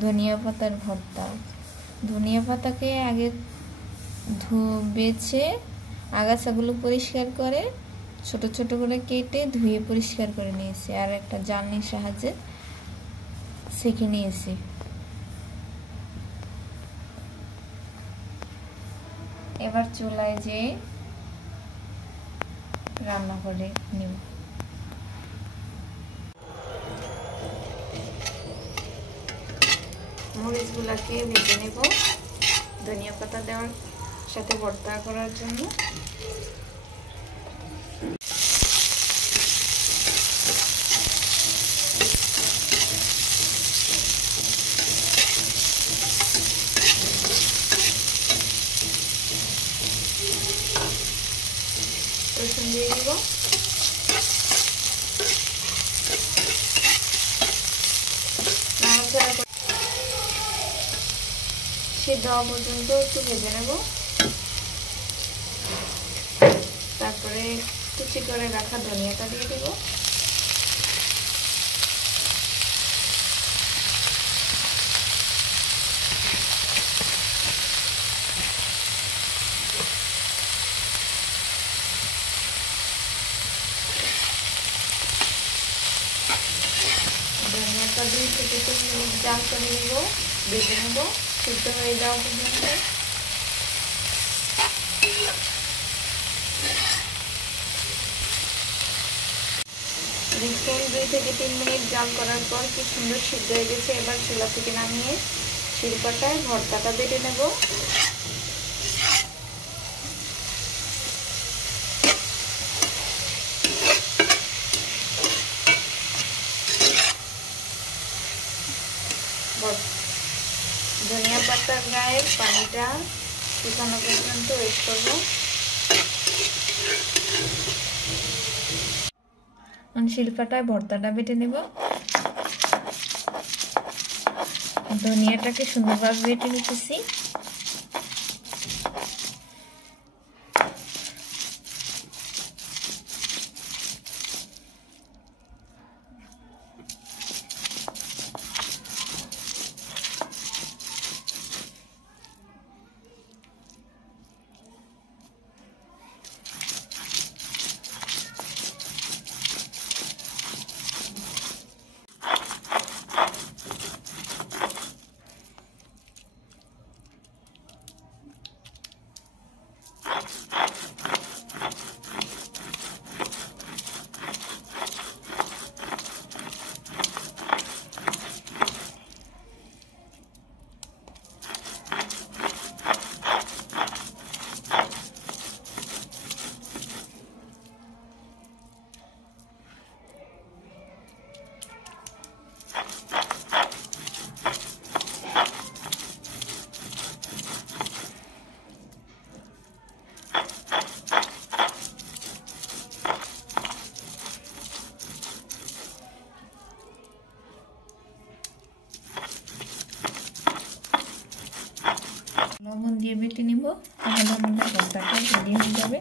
ধনিয়া পাতার ভর্তা। ধনিয়া পাতাকে আগে বেছে আগাছাগুলো পরিষ্কার করে ছোট ছোট করে কেটে ধুয়ে পরিষ্কার করে নিয়েছি, আর একটা জ্বালনির সাহায্যে সেঁকে নিয়েছি। এবার চুলায় যেয়ে রান্না করে নিব। মরিচগুলাকে ভেজে নেব ধনিয়া পাতা দেওয়ার সাথে ভর্তা করার জন্য। রসুন দিয়ে দিব। সিদ্ধ হওয়া পর্যন্ত একটু ভেজে নেব। তারপরে কুচি করে রাখা ধনিয়াটা দিয়ে দিব। ধনিয়াটা 2 থেকে 3 মিনিট জাল করে নেব, ভেজে নেব সিদ্ধ হয়ে যাওয়া পর্যন্ত। দেখুন 2 থেকে 3 মিনিট জাল করার পর কি সুন্দর সিদ্ধ হয়ে গেছে। এবার চুলা থেকে নামিয়ে শিলপাটায় ভর্তাটা বেটে নেব। ধনিয়া পাতার গায়ের পানিটা শুকানো পর্যন্ত ওয়েট করব। শিলপাটায় ভর্তাটা বেটে নেব। ধনিয়াটাকে সুন্দরভাবে বেটে নিতেছি। লবণ দিয়ে বেটে নিব, তাহলে আমাদের ভর্তাটা রেডি হয়ে যাবে।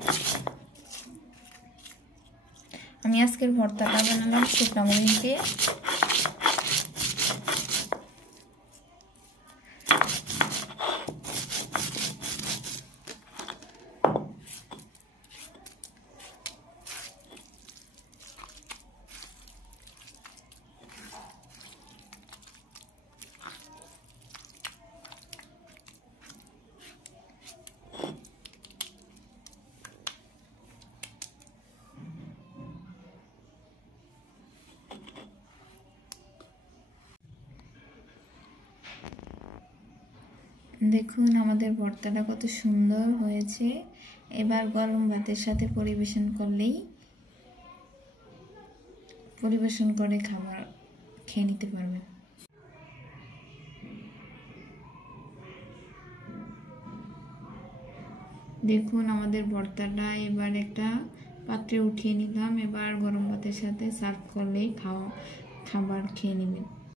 আমি আজকের ভর্তাটা বানালাম শুকনো মরিচ দিয়ে। দেখুন আমাদের ভর্তাটা কত সুন্দর হয়েছে। এবার গরম ভাতের সাথে পরিবেশন করে খাবার খেয়ে নিতে পারবেন। দেখুন আমাদের ভর্তাটা এবার একটা পাত্রে উঠিয়ে নিলাম। এবার গরম ভাতের সাথে সার্ভ করলেই খাবার খেয়ে নেবেন।